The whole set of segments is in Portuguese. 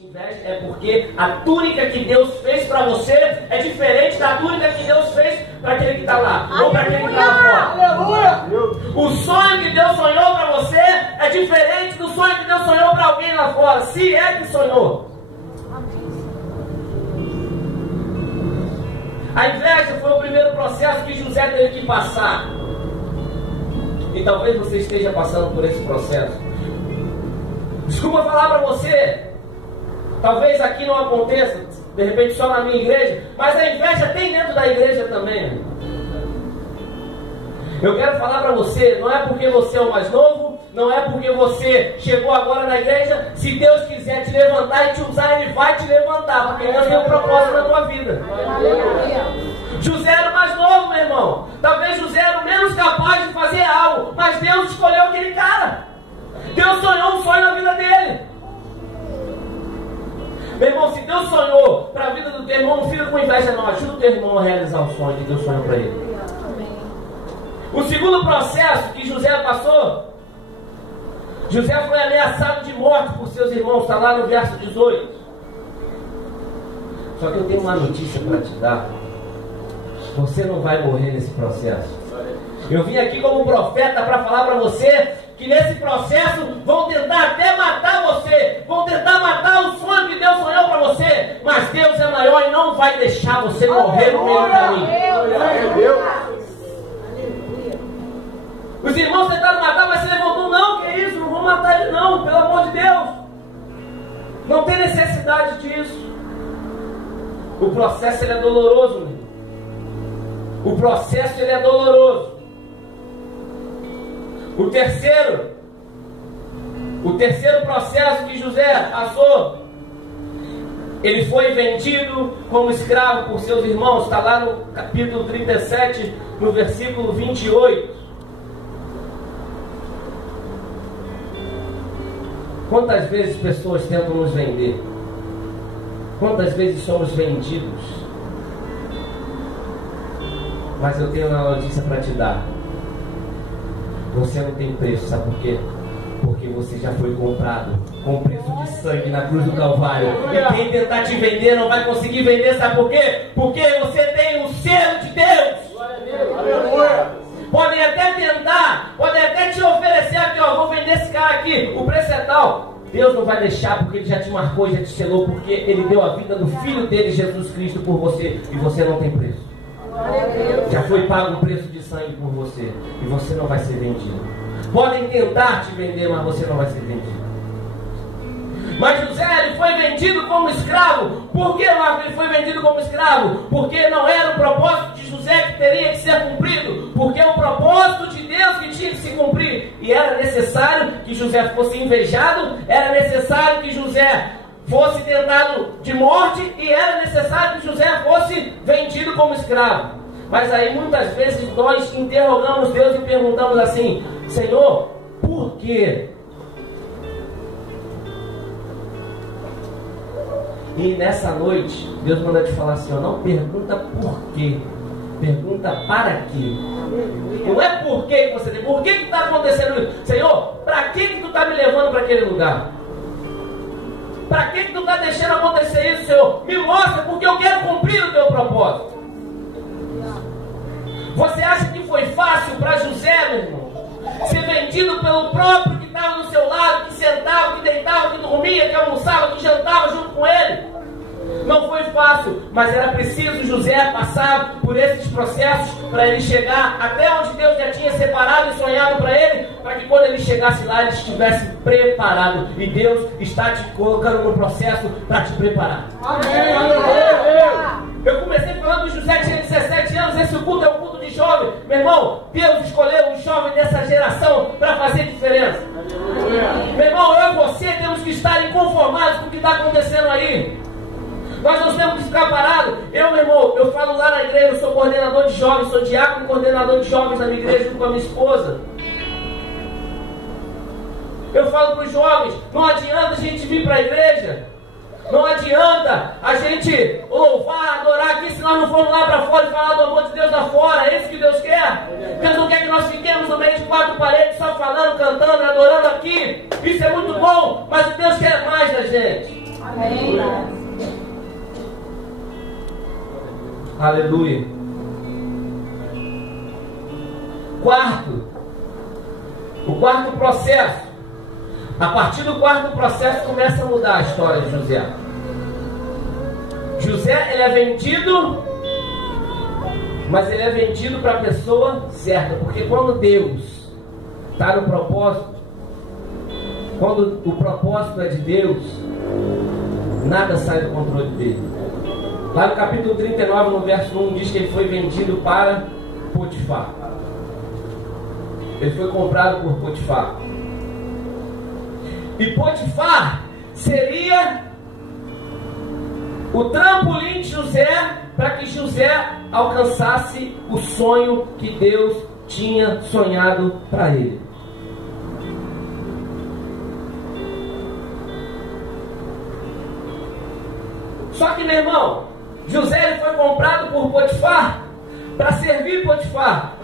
Inveja é porque a túnica que Deus fez para você é diferente da túnica que Deus fez para aquele que está lá, ou para aquele que está lá fora. Aleluia! O sonho que Deus sonhou para você é diferente do sonho que Deus sonhou para alguém lá fora, se é que sonhou. A inveja foi o primeiro processo que José teve que passar. E talvez você esteja passando por esse processo. Desculpa falar para você. Talvez aqui não aconteça, de repente só na minha igreja, mas a inveja tem dentro da igreja também. Eu quero falar para você, não é porque você é o mais novo, não é porque você chegou agora na igreja, se Deus quiser te levantar e te usar, Ele vai te levantar, porque Deus tem um propósito na tua vida. José era o mais novo, meu irmão. Talvez José era o menos capaz de fazer algo, mas Deus escolheu aquele cara. Deus sonhou um sonho na vida dele. Meu irmão, se Deus sonhou para a vida do teu irmão, não fica com inveja não. Ajuda o teu irmão a realizar o sonho que Deus sonhou para ele. O segundo processo que José passou, José foi ameaçado de morte por seus irmãos. Está lá no verso 18. Só que eu tenho uma notícia para te dar. Você não vai morrer nesse processo. Eu vim aqui como profeta para falar para você que nesse processo vão tentar até matar você, vão tentar matar o sonho que Deus sonhou para você, mas Deus é maior e não vai deixar você morrer no meio do caminho. Os irmãos tentaram matar, mas você levantou, não, que isso, não vou matar ele não, pelo amor de Deus. Não tem necessidade disso. O processo ele é doloroso, meu. O processo ele é doloroso. O terceiro processo que José passou, ele foi vendido como escravo por seus irmãos. Está lá no capítulo 37, no versículo 28. Quantas vezes pessoas tentam nos vender? Quantas vezes somos vendidos? Mas eu tenho uma notícia para te dar. Você não tem preço, sabe por quê? Porque você já foi comprado com preço de sangue na cruz do Calvário. E quem tentar te vender não vai conseguir vender, sabe por quê? Porque você tem o selo de Deus. Podem até tentar, podem até te oferecer aqui, ó, vou vender esse cara aqui, o preço é tal. Deus não vai deixar, porque Ele já te marcou, já te selou, porque Ele deu a vida do Filho dele, Jesus Cristo, por você, e você não tem preço. Já foi pago um preço de sangue por você, e você não vai ser vendido. Podem tentar te vender, mas você não vai ser vendido. Mas José, ele foi vendido como escravo. Por que ele foi vendido como escravo? Porque não era o propósito de José que teria que ser cumprido, porque é o propósito de Deus que tinha que se cumprir. E era necessário que José fosse invejado, era necessário que José fosse tentado de morte, e era necessário que José fosse vendido como escravo. Mas aí muitas vezes nós interrogamos Deus e perguntamos assim: Senhor, por quê? E nessa noite, Deus manda te falar assim, ó, não pergunta por quê, pergunta para quê. Não é por que você tem, por que está acontecendo isso? Senhor, para que tu está me levando para aquele lugar? Para que tu está deixando acontecer isso, Senhor? Me mostra, porque eu quero cumprir o teu propósito. Você acha que foi fácil para José, meu irmão, ser vendido pelo próprio que estava do seu lado, que sentava, que deitava, que dormia, que almoçava, que jantava junto com ele? Não foi fácil, mas era preciso José passar por esses processos para ele chegar até onde Deus já tinha separado e sonhado para ele, para que quando ele chegasse lá ele estivesse preparado. E Deus está te colocando no processo para te preparar. Amém. Eu comecei falando que José tinha 17 anos, esse culto é um culto de jovem. Meu irmão, Deus escolheu um jovem dessa geração para fazer diferença. Meu irmão, eu e você temos que estar inconformados com o que está acontecendo aí. Nós não temos que ficar parados. Eu, meu irmão, eu falo lá na igreja, eu sou coordenador de jovens, sou diácono e coordenador de jovens na minha igreja junto com a minha esposa. Eu falo para os jovens, não adianta a gente vir para a igreja, não adianta a gente louvar, adorar aqui, se nós não formos lá para fora e falar do amor de Deus lá fora. É isso que Deus quer. Deus não quer que nós fiquemos no meio de quatro paredes só falando, cantando, adorando aqui. Isso é muito bom, mas Deus quer mais da gente. Amém. Aleluia. O quarto processo. A partir do quarto processo começa a mudar a história de José. José, ele é vendido, mas ele é vendido para a pessoa certa, porque quando Deus está no propósito, quando o propósito é de Deus, nada sai do controle dele. Lá no capítulo 39, no verso 1, diz que ele foi vendido para Potifar. Ele foi comprado por Potifar. E Potifar seria o trampolim de José para que José alcançasse o sonho que Deus tinha sonhado para ele. Só que, meu irmão, José ele foi comprado por Potifar para servir Potifar.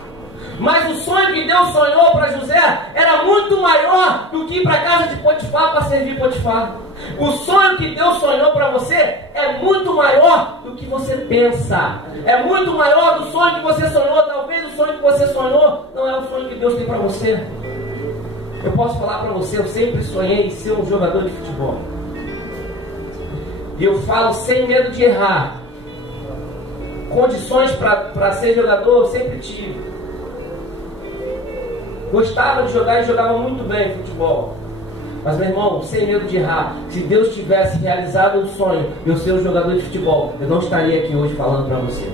Mas o sonho que Deus sonhou para José era muito maior do que ir para a casa de Potifar para servir Potifar. O sonho que Deus sonhou para você é muito maior do que você pensa. É muito maior do sonho que você sonhou. Talvez o sonho que você sonhou não é o sonho que Deus tem para você. Eu posso falar para você, eu sempre sonhei em ser um jogador de futebol. E eu falo sem medo de errar. Condições para ser jogador eu sempre tive. Gostava de jogar e jogava muito bem futebol. Mas, meu irmão, sem medo de errar, se Deus tivesse realizado um sonho de eu ser um jogador de futebol, eu não estaria aqui hoje falando para você.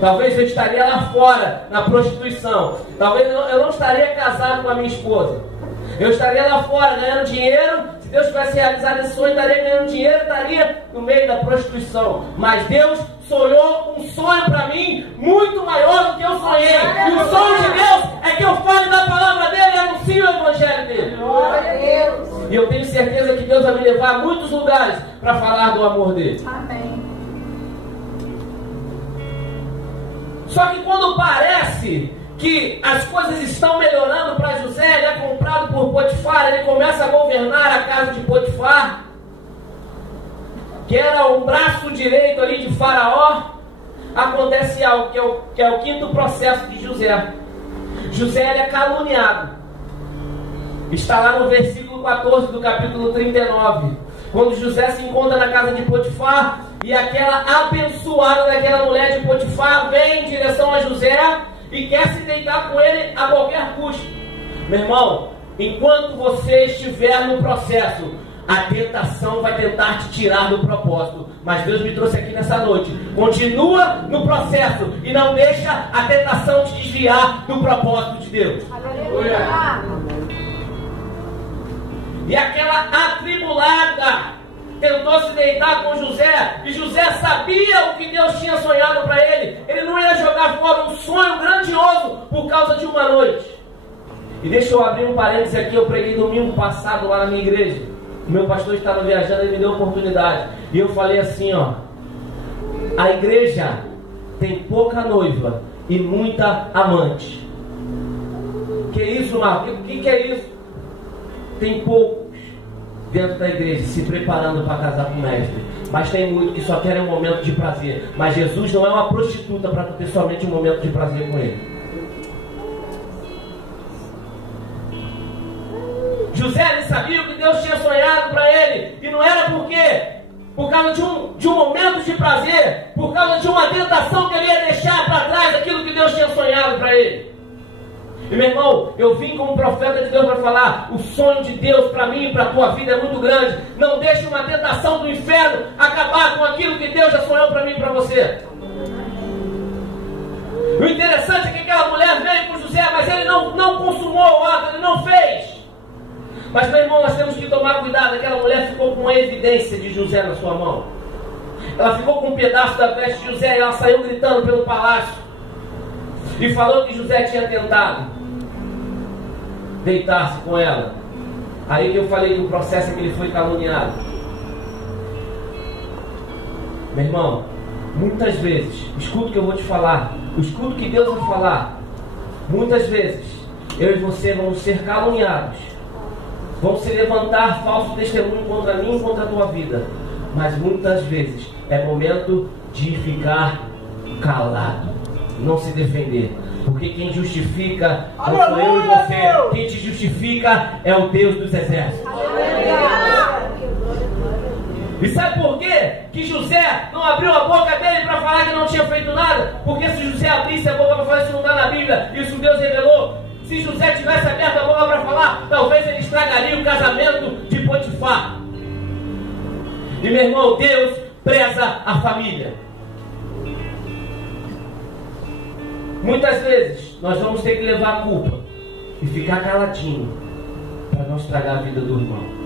Talvez eu estaria lá fora, na prostituição. Talvez eu não estaria casado com a minha esposa. Eu estaria lá fora ganhando dinheiro. Se Deus tivesse realizado esse sonho, estaria ganhando dinheiro, estaria no meio da prostituição. Mas Deus sonhou um sonho para mim muito maior do que eu sonhei. E o sonho de Deus é que eu fale da palavra dele e anuncie o evangelho dele. Glória a Deus. E eu tenho certeza que Deus vai me levar a muitos lugares para falar do amor dele. Amém. Só que quando parece que as coisas estão melhorando para José, ele é comprado por Potifar, ele começa a governar a casa de Potifar, que era o braço direito ali de Faraó. Acontece algo que é o quinto processo de José. José ele é caluniado. Está lá no versículo 14 do capítulo 39. Quando José se encontra na casa de Potifar, e aquela abençoada daquela mulher de Potifar vem em direção a José e quer se deitar com ele a qualquer custo. Meu irmão, enquanto você estiver no processo, a tentação vai tentar te tirar do propósito. Mas Deus me trouxe aqui nessa noite. Continua no processo e não deixa a tentação te desviar do propósito de Deus. Aleluia. E aquela atribulada tentou se deitar com José, e José sabia o que Deus tinha sonhado para ele. Ele não ia jogar fora um sonho grandioso por causa de uma noite. E deixa eu abrir um parênteses aqui. Eu preguei domingo passado lá na minha igreja. O meu pastor estava viajando e me deu a oportunidade. E eu falei assim, ó: a igreja tem pouca noiva e muita amante. Que isso, Marco? O que é isso? Tem poucos dentro da igreja se preparando para casar com o mestre, mas tem muito que só querem um momento de prazer. Mas Jesus não é uma prostituta para tu ter somente um momento de prazer com ele. José ele sabia o que Deus tinha sonhado para ele, e não era por causa de um momento de prazer, por causa de uma tentação que ele ia deixar para trás aquilo que Deus tinha sonhado para ele. E meu irmão, eu vim como profeta de Deus para falar: o sonho de Deus para mim e para a tua vida é muito grande. Não deixe uma tentação do inferno acabar com aquilo que Deus já sonhou para mim e para você. O interessante é que aquela mulher veio com José, mas ele não consumou o ato, ele não fez. Mas meu irmão, nós temos que tomar cuidado. Aquela mulher ficou com a evidência de José na sua mão. Ela ficou com um pedaço da veste de José e ela saiu gritando pelo palácio e falou que José tinha tentado deitar-se com ela. Aí que eu falei do processo em que ele foi caluniado. Meu irmão, muitas vezes, escuta o que eu vou te falar, escuta o que Deus vai falar. Muitas vezes eu e você vamos ser caluniados Vão se levantar falso testemunho contra mim e contra a tua vida. Mas muitas vezes é momento de ficar calado, não se defender. Porque quem justifica não sou eu e você. Quem te justifica é o Deus dos exércitos. E sabe por quê? Que José não abriu a boca dele para falar que não tinha feito nada? Porque se José abrisse a boca para falar, isso não está na Bíblia, isso Deus revelou. Se José tivesse aberto a boca para falar, talvez ele estragaria o casamento de Potifar. E meu irmão, Deus preza a família. Muitas vezes nós vamos ter que levar a culpa e ficar caladinho para não estragar a vida do irmão.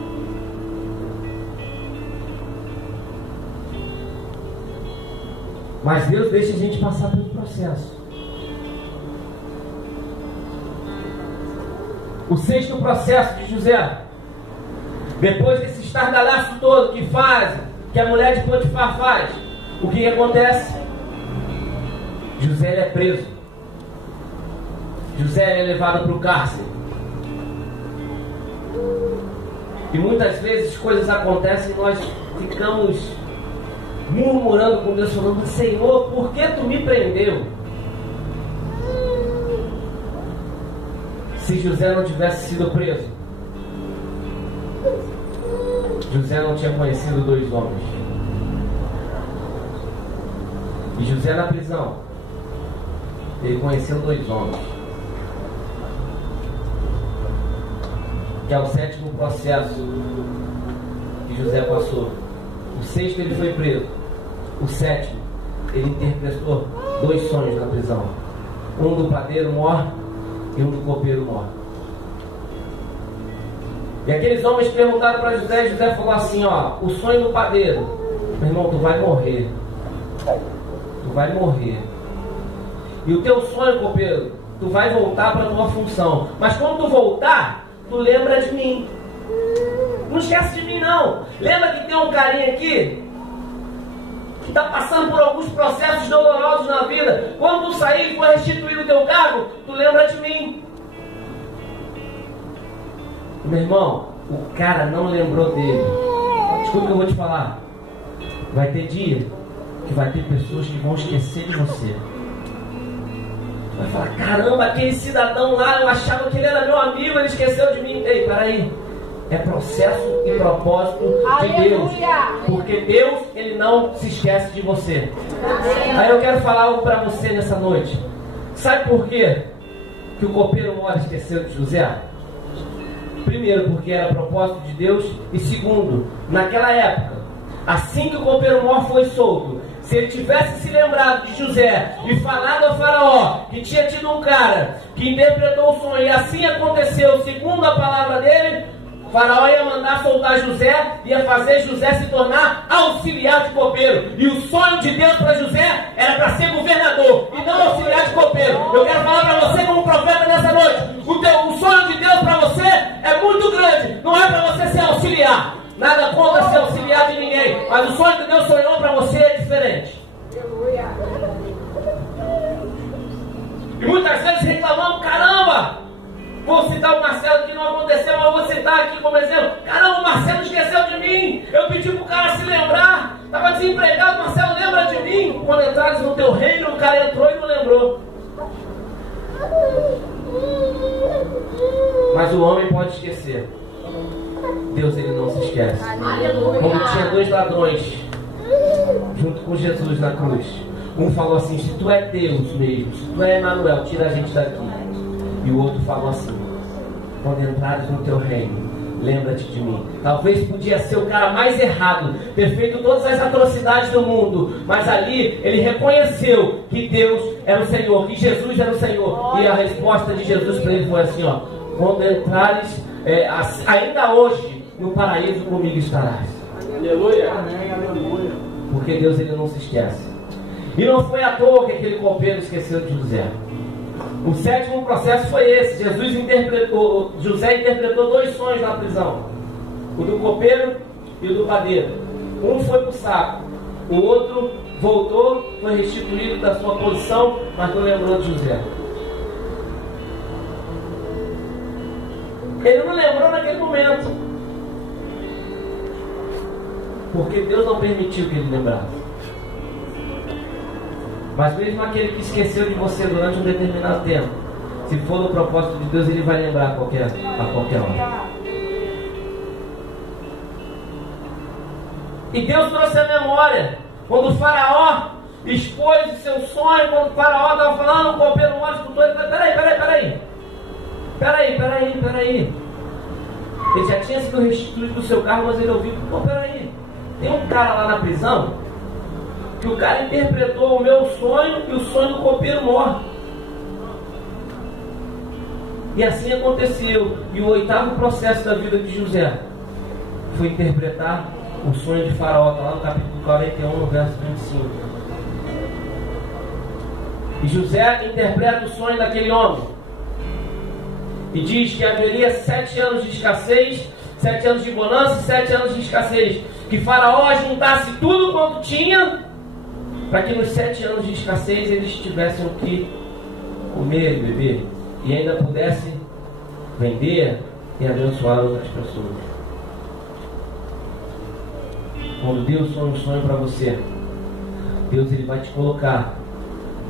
Mas Deus deixa a gente passar pelo processo. O sexto processo de José, depois desse estardalhaço todo que a mulher de Potifar faz, o que acontece? José é preso. José é levado para o cárcere. E muitas vezes coisas acontecem e nós ficamos murmurando com Deus, falando: Senhor, por que tu me prendeu? Se José não tivesse sido preso, José não tinha conhecido 2 homens. E José na prisão, ele conheceu 2 homens. Que é o 7º processo que José passou. O 6º ele foi preso. O 7º ele interpretou 2 sonhos na prisão. Um do padeiro morre e um do copeiro morre. E aqueles homens perguntaram para José, e José falou assim: ó, o sonho do padeiro, meu irmão, tu vai morrer. Tu vai morrer. E o teu sonho, copeiro, tu vai voltar para a tua função. Mas quando tu voltar, tu lembra de mim. Não esquece de mim não. Lembra que tem um carinha aqui que está passando por alguns processos dolorosos na vida. Quando tu sair e for restituir o teu cargo, tu lembra de mim. Meu irmão, o cara não lembrou dele. Escuta o que eu vou te falar. Vai ter dia que vai ter pessoas que vão esquecer de você. Vai falar: caramba, aquele cidadão lá, eu achava que ele era meu amigo, ele esqueceu de mim. Ei, peraí. É processo e propósito de Deus. Porque Deus, ele não se esquece de você. Aí eu quero falar algo para você nessa noite. Sabe por quê que o copeiro mora esqueceu de José? Primeiro, porque era propósito de Deus. E segundo, naquela época, assim que o copeiro mor foi solto, se ele tivesse se lembrado de José e falado ao faraó que tinha tido um cara que interpretou o sonho, e assim aconteceu segundo a palavra dele, o faraó ia mandar soltar José, ia fazer José se tornar auxiliar de copeiro. E o sonho de Deus para José era para ser governador e não auxiliar de copeiro. Eu quero falar para você como profeta nessa noite: o sonho de Deus para você é muito grande. Não é para você ser auxiliar. Nada contra ser auxiliar de ninguém, mas o sonho que Deus sonhou para você é diferente. E muitas vezes reclamamos: caramba, vou citar o Marcelo que não aconteceu, mas vou citar aqui como exemplo: caramba, o Marcelo esqueceu de mim. Eu pedi para o cara se lembrar, estava desempregado, Marcelo, lembra de mim. Quando entrares no teu reino, o cara entrou e não lembrou. Mas o homem pode esquecer, Deus, ele não se esquece. Como tinha 2 ladrões junto com Jesus na cruz. Um falou assim: se tu é Deus mesmo, se tu é Emanuel, tira a gente daqui. E o outro falou assim: quando entrares no teu reino, lembra-te de mim. Talvez podia ser o cara mais errado, ter feito todas as atrocidades do mundo, mas ali ele reconheceu que Deus era o Senhor, que Jesus era o Senhor. E a resposta de Jesus para ele foi assim: ó, quando entrares, ainda hoje no paraíso comigo estarás. Aleluia. Amém, aleluia. Porque Deus, ele não se esquece. E não foi à toa que aquele copeiro esqueceu de José. O 7º processo foi esse. José interpretou 2 sonhos na prisão: o do copeiro e o do padeiro. Um foi para o saco, o outro voltou, foi restituído da sua posição, mas não lembrou de José. Ele não lembrou naquele momento, porque Deus não permitiu que ele lembrasse. Mas mesmo aquele que esqueceu de você durante um determinado tempo, se for no propósito de Deus, ele vai lembrar a qualquer hora. E Deus trouxe a memória quando o faraó expôs o seu sonho, quando o faraó estava falando, o copeiro mole escutou, ele falou: peraí. Ele já tinha sido restituído do seu cargo, mas ele ouviu: não, peraí, tem um cara lá na prisão que o cara interpretou o meu sonho e o sonho do copeiro mor. E assim aconteceu. E o 8º processo da vida de José foi interpretar o sonho de Faraó. Está lá no capítulo 41, no verso 25. E José interpreta o sonho daquele homem e diz que haveria 7 anos de escassez, 7 anos de bonança e 7 anos de escassez. Que Faraó juntasse tudo quanto tinha, para que nos 7 anos de escassez eles tivessem o que comer e beber, e ainda pudessem vender e abençoar outras pessoas. Quando Deus sonha um sonho para você, Deus ele vai te colocar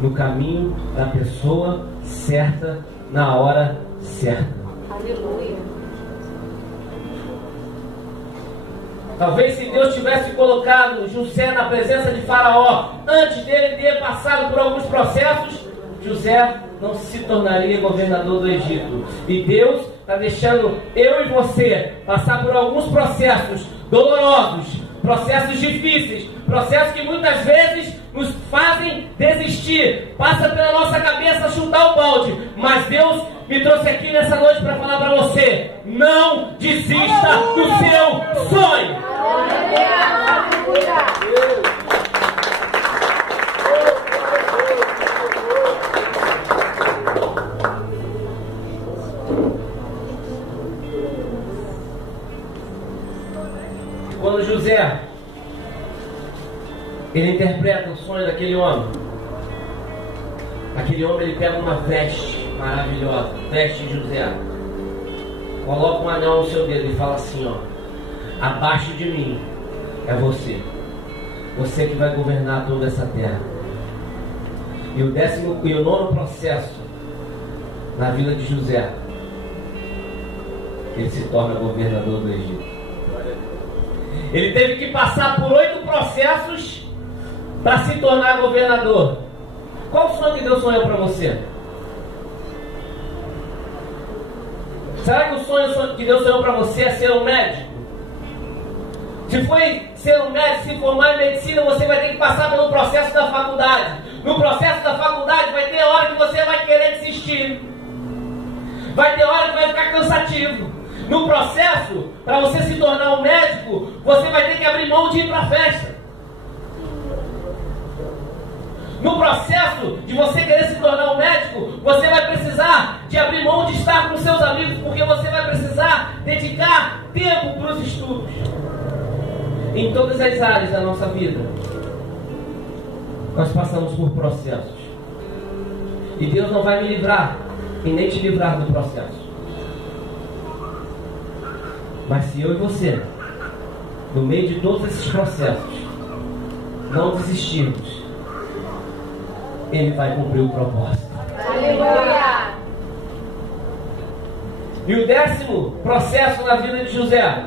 no caminho da pessoa certa, na hora certa. Aleluia. Talvez se Deus tivesse colocado José na presença de Faraó antes dele ter passado por alguns processos, José não se tornaria governador do Egito. E Deus está deixando eu e você passar por alguns processos dolorosos, processos difíceis, processos que muitas vezes nos fazem desistir, passa pela nossa cabeça chutar o balde, mas Deus me trouxe aqui nessa noite para falar para você: não desista do seu sonho. Quando José ele interpreta o sonho daquele homem, aquele homem ele pega uma veste maravilhosa, veste de José, coloca um anel no seu dedo e fala assim: ó, abaixo de mim é você que vai governar toda essa terra. E o 9º processo na vida de José, ele se torna governador do Egito. Ele teve que passar por 8 processos para se tornar governador. Qual o sonho que Deus sonhou para você? Será que o sonho que Deus sonhou para você é ser um médico? Se foi ser um médico, se formar em medicina, você vai ter que passar pelo processo da faculdade. No processo da faculdade vai ter hora que você vai querer desistir. Vai ter hora que vai ficar cansativo. No processo, para você se tornar um médico, você vai ter que abrir mão de ir para a festa. No processo de você querer se tornar um médico, você vai precisar de abrir mão de estar com seus amigos, porque você vai precisar dedicar tempo para os estudos. Em todas as áreas da nossa vida, nós passamos por processos. E Deus não vai me livrar e nem te livrar do processo. Mas se eu e você, no meio de todos esses processos, não desistirmos, Ele vai cumprir o propósito. Aleluia. E o 10º processo na vida de José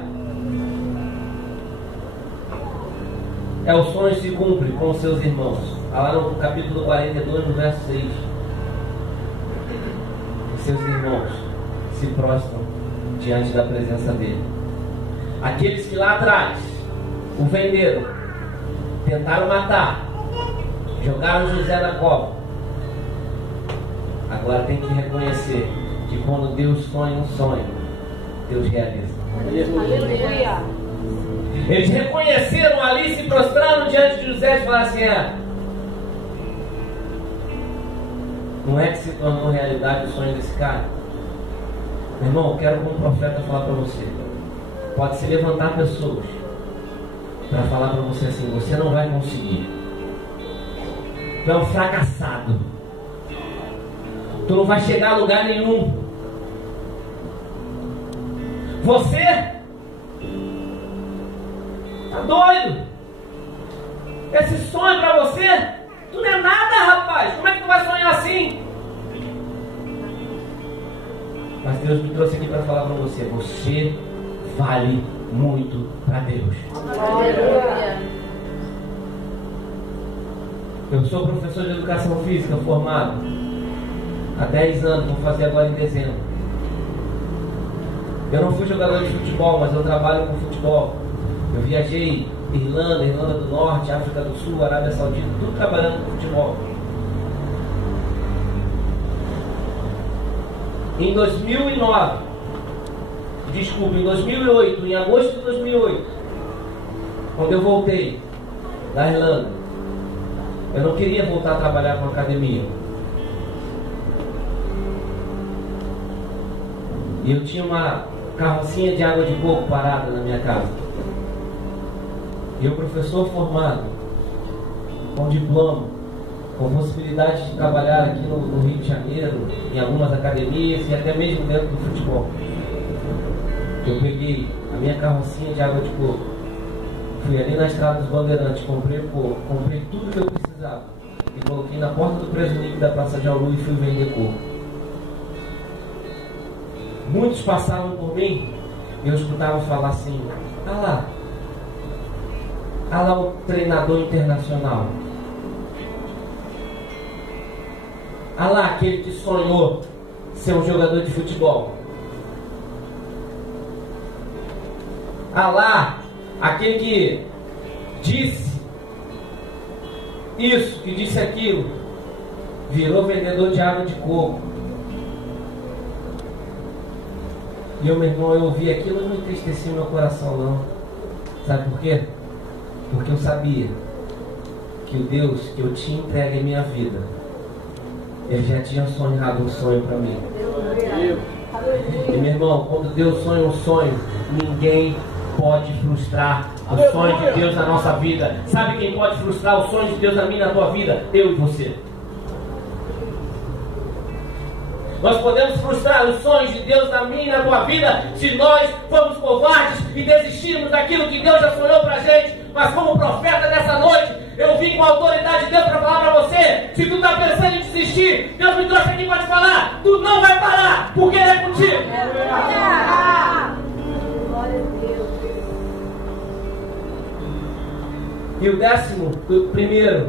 é: o sonho se cumpre com os seus irmãos. Lá no capítulo 42, no verso 6. E seus irmãos se prostram diante da presença dele. Aqueles que lá atrás o venderam, tentaram matar, jogaram José na cova, agora tem que reconhecer que quando Deus sonha um sonho, Deus realiza. Aleluia. Eles reconheceram ali, se prostrando diante de José, e falaram assim: não é que se tornou realidade o sonho desse cara? Meu irmão, eu quero como profeta falar para você: pode se levantar pessoas para falar para você assim: você não vai conseguir, tu é um fracassado, tu não vai chegar a lugar nenhum. Você tá doido? Esse sonho para você, tu não é nada, rapaz. Como é que tu vai sonhar assim? Mas Deus me trouxe aqui para falar para você. Você vale muito para Deus. Aleluia. Eu sou professor de educação física formado há 10 anos, vou fazer agora em dezembro. Eu não fui jogador de futebol, mas eu trabalho com futebol. Eu viajei Irlanda, Irlanda do Norte, África do Sul, Arábia Saudita, tudo trabalhando com futebol. Em 2008, em agosto de 2008, quando eu voltei da Irlanda, eu não queria voltar a trabalhar com academia. E eu tinha uma carrocinha de água de coco parada na minha casa. E o professor formado, com diploma, com possibilidade de trabalhar aqui no Rio de Janeiro, em algumas academias e até mesmo dentro do futebol. Eu peguei a minha carrocinha de água de coco, fui ali na Estrada dos Bandeirantes, comprei coco, comprei tudo que eu precisava e coloquei na porta do Presunir da Praça de Aulu e fui vender coco. Muitos passavam por mim e eu escutava falar assim: ah lá o treinador internacional, ah lá aquele que sonhou ser um jogador de futebol, ah lá aquele que disse isso, que disse aquilo, virou vendedor de água de coco. E eu, meu irmão, eu ouvi aquilo e não entristeci meu coração não. Sabe por quê? Porque eu sabia que o Deus que eu tinha entregue em minha vida, Ele já tinha sonhado um sonho para mim. E meu irmão, quando Deus sonha um sonho, ninguém pode frustrar o sonho de Deus na nossa vida. Sabe quem pode frustrar o sonho de Deus na minha e na tua vida? Eu e você. Nós podemos frustrar os sonhos de Deus na minha e na tua vida se nós formos covardes e desistirmos daquilo que Deus já sonhou pra gente. Mas como profeta nessa noite, eu vim com a autoridade de Deus para falar para você: se tu está pensando em desistir, Deus me trouxe aqui para te falar, tu não vai parar, porque Ele é contigo. Glória a Deus. E o 11º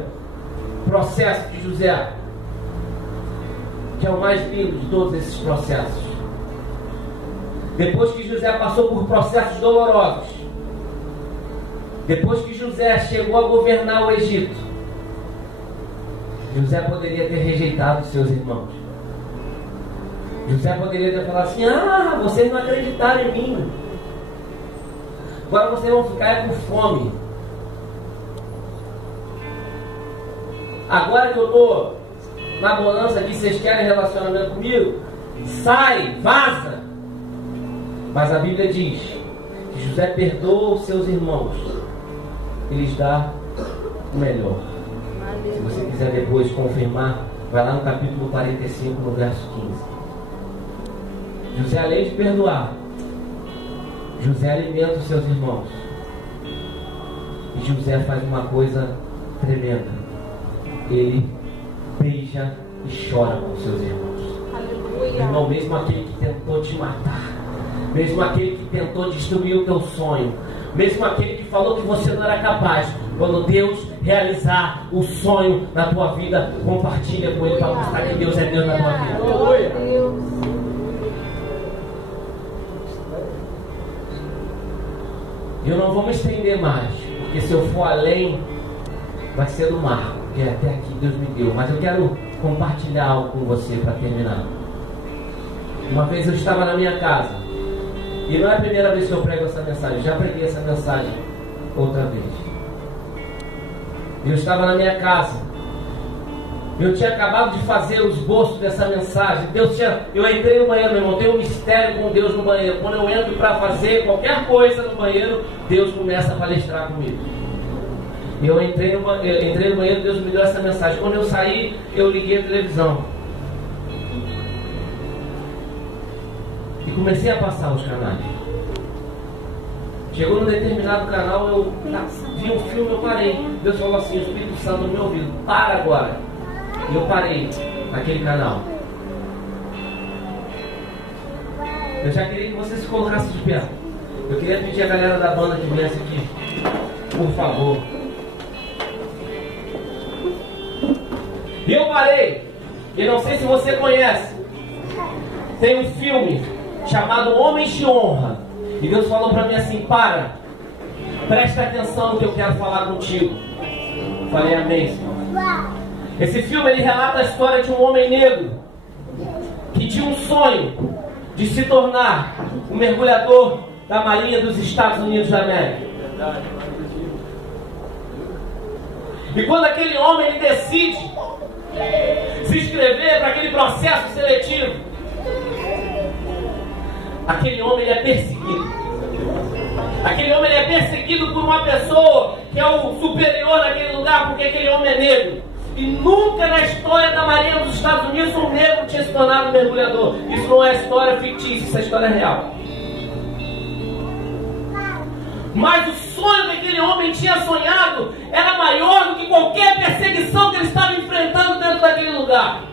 processo de José, que é o mais lindo de todos esses processos. Depois que José passou por processos dolorosos, depois que José chegou a governar o Egito, José poderia ter rejeitado seus irmãos. José poderia ter falado assim: ah, vocês não acreditaram em mim, agora vocês vão ficar com fome. Agora que eu estou na bonança aqui, vocês querem relacionamento comigo? Sai, vaza. Mas a Bíblia diz que José perdoa os seus irmãos e lhes dá o melhor. Se você quiser depois confirmar, vai lá no capítulo 45, no verso 15. José, além de perdoar, José alimenta os seus irmãos. E José faz uma coisa tremenda: ele beija e chora com seus irmãos. Aleluia. Irmão, mesmo aquele que tentou te matar, mesmo aquele que tentou destruir o teu sonho, mesmo aquele que falou que você não era capaz, quando Deus realizar o sonho na tua vida, compartilha com Ele para mostrar que Deus é Deus na tua vida. Glória a Deus. Eu não vou me estender mais, porque se eu for além, vai ser no mar, porque até aqui Deus me deu. Mas eu quero compartilhar algo com você para terminar. Uma vez eu estava na minha casa, e não é a primeira vez que eu prego essa mensagem, já preguei essa mensagem outra vez. Eu estava na minha casa, eu tinha acabado de fazer o esboço dessa mensagem. Eu entrei no banheiro, meu irmão, tem um mistério com Deus no banheiro. Quando eu entro para fazer qualquer coisa no banheiro, Deus começa a palestrar comigo. Eu entrei no banheiro, Deus me deu essa mensagem. Quando eu saí, eu liguei a televisão. E comecei a passar os canais. Chegou num determinado canal, eu vi um filme, eu parei. Deus falou assim, o Espírito Santo no meu ouvido, para agora. E eu parei naquele canal. Eu já queria que você se colocasse de pé. Eu queria pedir a galera da banda que viesse aqui, por favor. E eu parei. E não sei se você conhece. Tem um filme chamado Homens de Honra. E Deus falou para mim assim, presta atenção no que eu quero falar contigo. Falei, amém, Senhor. Esse filme, ele relata a história de um homem negro que tinha um sonho de se tornar um mergulhador da Marinha dos Estados Unidos da América. E quando aquele homem ele decide se inscrever para aquele processo seletivo, aquele homem ele é perseguido. Aquele homem ele é perseguido por uma pessoa que é o superior naquele lugar, porque aquele homem é negro. E nunca na história da Marinha dos Estados Unidos um negro tinha se tornado um mergulhador. Isso não é história fictícia, isso é história real. Mas o sonho que aquele homem tinha sonhado era maior do que qualquer perseguição que ele estava enfrentando dentro daquele lugar.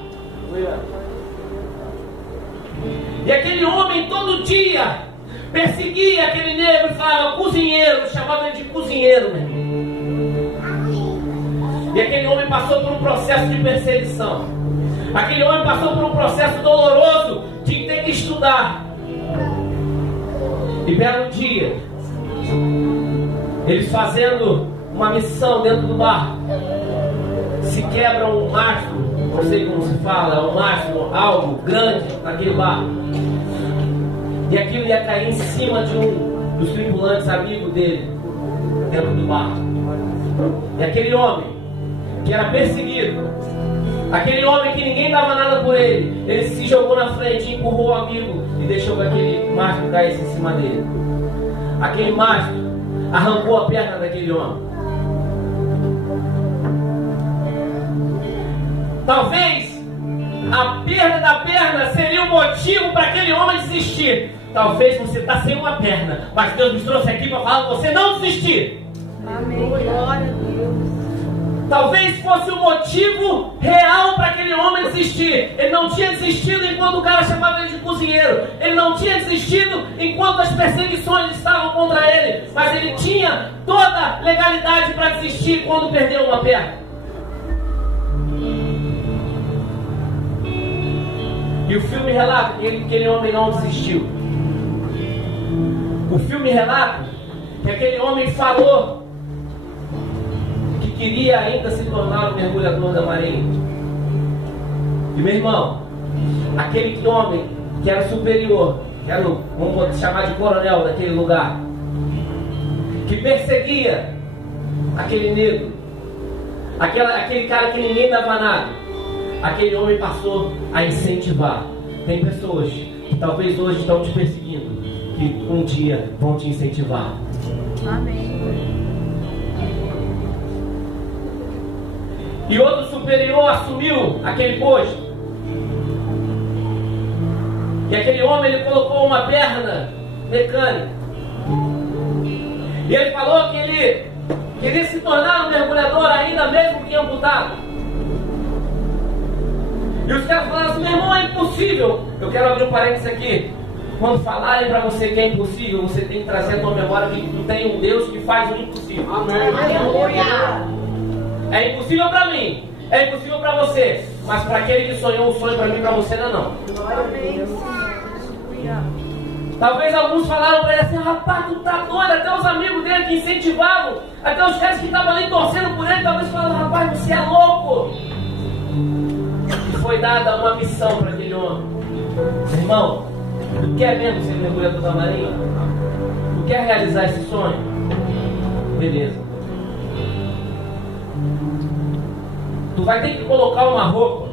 E aquele homem todo dia perseguia aquele negro e falava cozinheiro, chamava ele de cozinheiro, meu irmão. E aquele homem passou por um processo de perseguição. Aquele homem passou por um processo doloroso de ter que estudar. E belo dia, eles fazendo uma missão dentro do barco, se quebra um mastro, não sei como se fala, um mastro, algo grande naquele barco. E aquilo ia cair em cima de um dos tripulantes amigos dele, dentro do barco. E aquele homem que era perseguido, aquele homem que ninguém dava nada por ele, ele se jogou na frente, empurrou o amigo e deixou que aquele mastro caísse em cima dele. Aquele mastro arrancou a perna daquele homem. Talvez a perda da perna seria o motivo para aquele homem desistir. Talvez você está sem uma perna, mas Deus me trouxe aqui para falar para você não desistir. Amém. Glória a Deus. Talvez fosse o motivo real para aquele homem desistir. Ele não tinha desistido enquanto o cara chamava ele de cozinheiro. Ele não tinha desistido enquanto as perseguições estavam contra ele. Mas ele tinha toda legalidade para desistir quando perdeu uma perna. E o filme relata que aquele homem não desistiu. O filme relata que aquele homem falou que queria ainda se tornar um mergulhador da Marinha. E meu irmão, aquele homem que era superior, que era o, vamos chamar de coronel daquele lugar, que perseguia aquele negro, aquele cara que ninguém dava nada, aquele homem passou a incentivar. Tem pessoas que talvez hoje estão te perseguindo, que um dia vão te incentivar. Amém. E outro superior assumiu aquele posto. E aquele homem ele colocou uma perna mecânica. E ele falou que ele queria se tornar um mergulhador ainda mesmo que amputado. E os caras falaram assim, meu irmão, é impossível. Eu quero abrir um parênteses aqui. Quando falarem para você que é impossível, você tem que trazer a tua memória que tu tem um Deus que faz o impossível. Amém. Aleluia. É impossível para mim, é impossível para você, mas para aquele que sonhou um sonho para mim, para você não é não. Amém. Talvez alguns falaram para ele assim, rapaz, tu tá doido, até os amigos dele que incentivavam, até os caras que estavam ali torcendo por ele, talvez falaram, rapaz, você é louco. E foi dada uma missão para aquele homem. Irmão, tu quer mesmo ser mergulhador da Marinha? Tu quer realizar esse sonho? Beleza. Tu vai ter que colocar uma roupa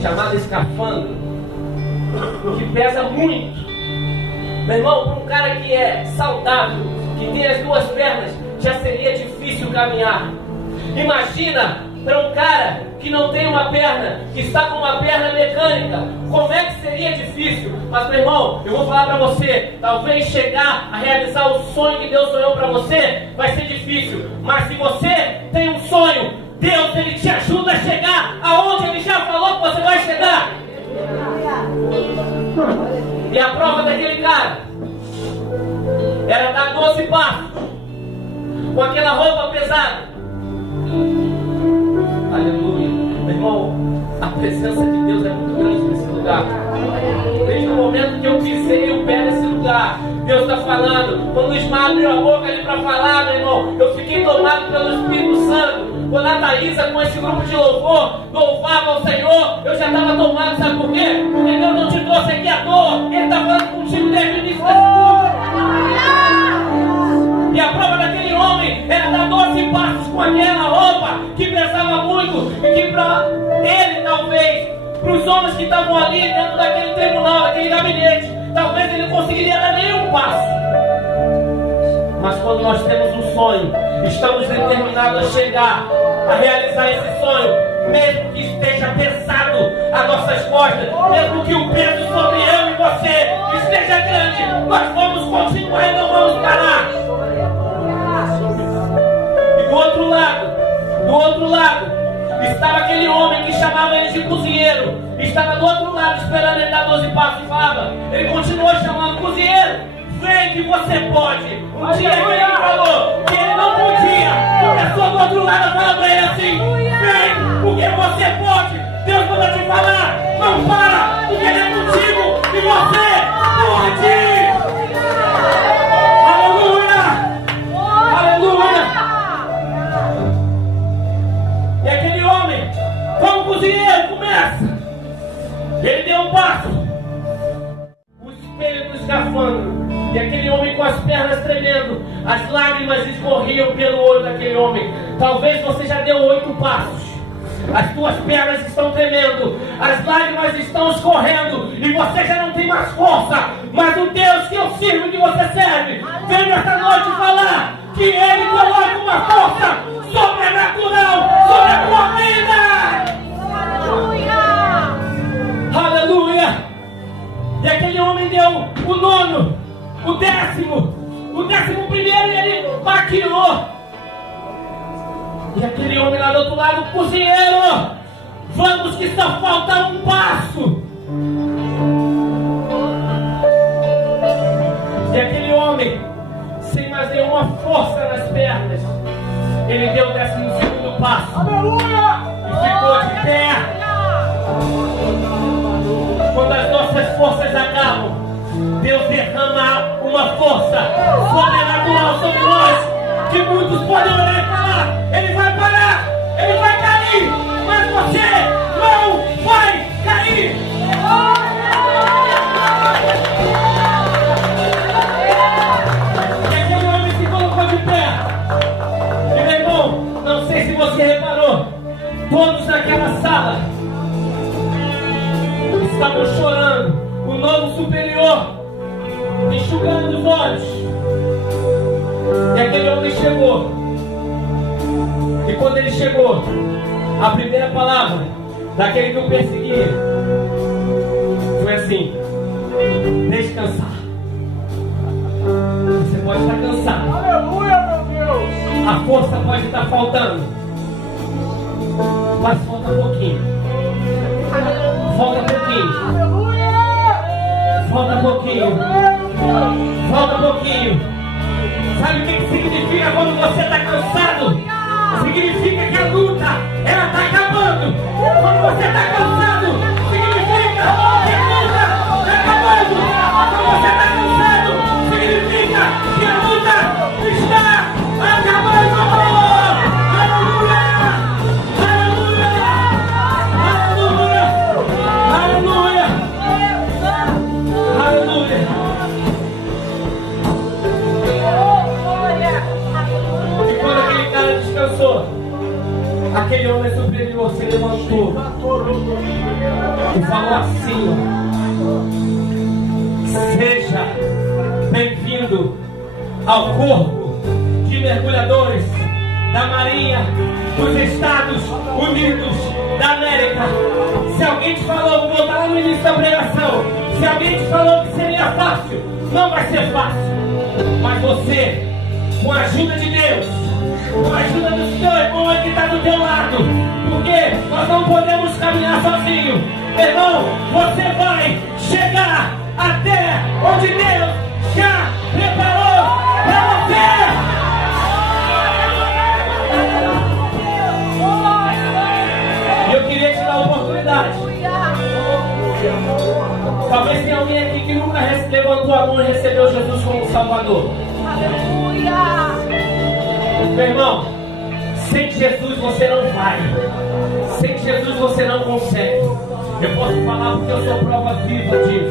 chamada escafandro, que pesa muito. Meu irmão, para um cara que é saudável, que tem as duas pernas, já seria difícil caminhar. Imagina para um cara que não tem uma perna, que está com uma perna mecânica, como é que seria difícil? Mas, meu irmão, eu vou falar para você, talvez chegar a realizar o sonho que Deus sonhou para você vai ser difícil, mas se você tem um sonho, Deus, Ele te ajuda a chegar aonde Ele já falou que você vai chegar. E a prova daquele cara era dar 12 passos com aquela roupa pesada. Aleluia. Meu irmão, a presença de Deus é muito grande nesse lugar. Desde o momento que eu pisei o pé nesse lugar, Deus está falando. Quando o Ismael abriu a boca ali para falar, meu irmão, eu fiquei tomado pelo Espírito Santo. Quando a Thaísa com esse grupo de louvor louvava ao Senhor, eu já estava tomado, sabe por quê? Porque Deus não te trouxe aqui à toa. Ele está falando contigo desde o início desse culto. E a prova daquele homem era dar 12 passos com aquela roupa que pesava muito e que para ele, talvez, para os homens que estavam ali dentro daquele tribunal, daquele gabinete, talvez ele não conseguiria dar nenhum passo. Mas quando nós temos um sonho, estamos determinados a chegar, a realizar esse sonho, mesmo que esteja pesado às nossas costas, mesmo que o peso sobre eu e você esteja grande, nós vamos continuar e não vamos parar. E do outro lado, estava aquele homem que chamava ele de cozinheiro, estava do outro lado esperando ele dar 12 passos e falava, ele continuou chamando cozinheiro, vem que você pode. Um dia ele falou que ele não podia, e a pessoa do outro lado fala para ele assim, vem porque você pode. Deus manda te falar, não para, porque ele é contigo e você pode. Aleluia, aleluia. E aquele homem, como cozinheiro, começa. Ele deu um passo, o espelho do escafandro, e aquele homem com as pernas tremendo, as lágrimas escorriam pelo olho daquele homem. Talvez você já deu 8 passos, as tuas pernas estão tremendo, as lágrimas estão escorrendo, e você já não tem mais força. Mas o Deus que eu sirvo e que você serve, veio esta noite falar que Ele coloca uma força sobrenatural sobre a tua vida. Aleluia! Aleluia! E aquele homem deu o 9, o 11º e ele maquiou. E aquele homem lá do outro lado, cozinheiro, vamos que só falta um passo. E aquele homem, sem mais nenhuma força nas pernas, ele deu o 12º passo. Aleluia! E ficou de pé. Quando as nossas forças acabam, Deus derrama uma força sobrenatural sobre nós, que muitos podem olhar e falar, ele vai parar, ele vai cair, mas você não vai cair. E aquele homem se colocou de pé. E meu irmão, não sei se você reparou, todos naquela sala estavam chorando, o novo superior enxugando os olhos. E aquele homem chegou. E quando ele chegou, a primeira palavra daquele que o perseguia foi assim: descansar. Você pode estar cansado. Aleluia, meu Deus. A força pode estar faltando, mas falta um pouquinho. Falta um pouquinho. Falta um pouquinho. Falta um pouquinho. Sabe o que significa quando você está cansado? Significa que a luta, ela está acabando. Quando você está cansado, significa que a luta está acabando. Quando você está cansado, significa que a luta está acabando. Aleluia! Aleluia! Aleluia! Aleluia! Aleluia! Descansou. Aquele homem superior se levantou e falou assim: seja bem-vindo ao corpo de mergulhadores da Marinha dos Estados Unidos da América. Se alguém te falou, vou voltar lá no início da pregação, se alguém te falou que seria fácil, não vai ser fácil. Mas você, com a ajuda de Deus, com a ajuda do seu irmão que está do teu lado, porque nós não podemos caminhar sozinhos. Irmão, você vai chegar até onde Deus já preparou para você. E eu queria te dar a oportunidade. Talvez tenha alguém aqui que nunca levantou a mão e recebeu Jesus como Salvador. Aleluia! Meu irmão, sem Jesus você não vai. Sem Jesus você não consegue. Eu posso falar porque eu sou prova viva disso.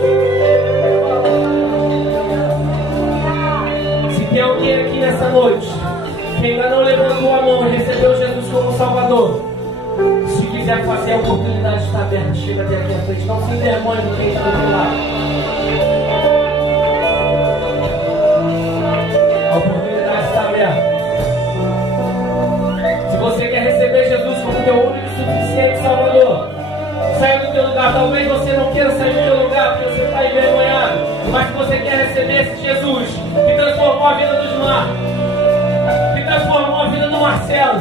Se tem alguém aqui nessa noite que ainda não levantou a mão e recebeu Jesus como Salvador, se quiser fazer, a oportunidade está aberta. Chega até aqui à frente. Não se envergonhe do quem está do teu lado. A oportunidade está aberta. Se você quer receber Jesus como teu único e suficiente Salvador, saia do teu lugar. Talvez você não queira sair do teu lugar porque você está envergonhado. Mas se você quer receber esse Jesus que transformou a vida do Gilmar, que transformou a vida do Marcelo,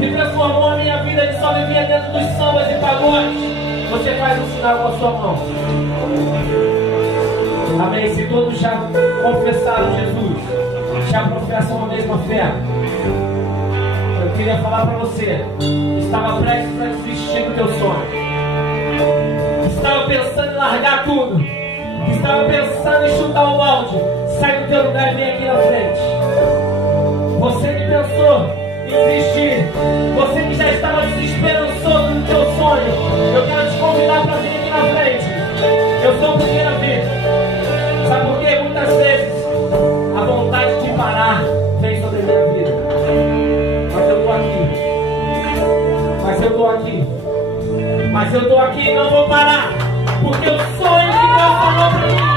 que transformou a minha vida, que só vivia dentro dos sambas e pagodes, você faz um sinal com a sua mão. Amém? Se todos já confessaram Jesus, já professam a mesma fé, eu queria falar para você, estava prestes a desistir do teu sonho, estava pensando em largar tudo, estava pensando em chutar o balde, sai do teu lugar e vem aqui na frente. Você que pensou em desistir, você que já estava desesperançoso no teu sonho, eu quero te convidar para vir aqui na frente. Eu sou o primeiro a vir. Sabe por quê? Muitas vezes a vontade de parar vem sobre a minha vida. Mas eu estou aqui. Mas eu estou aqui. Mas eu estou aqui e não vou parar. Porque o sonho que Deus falou para mim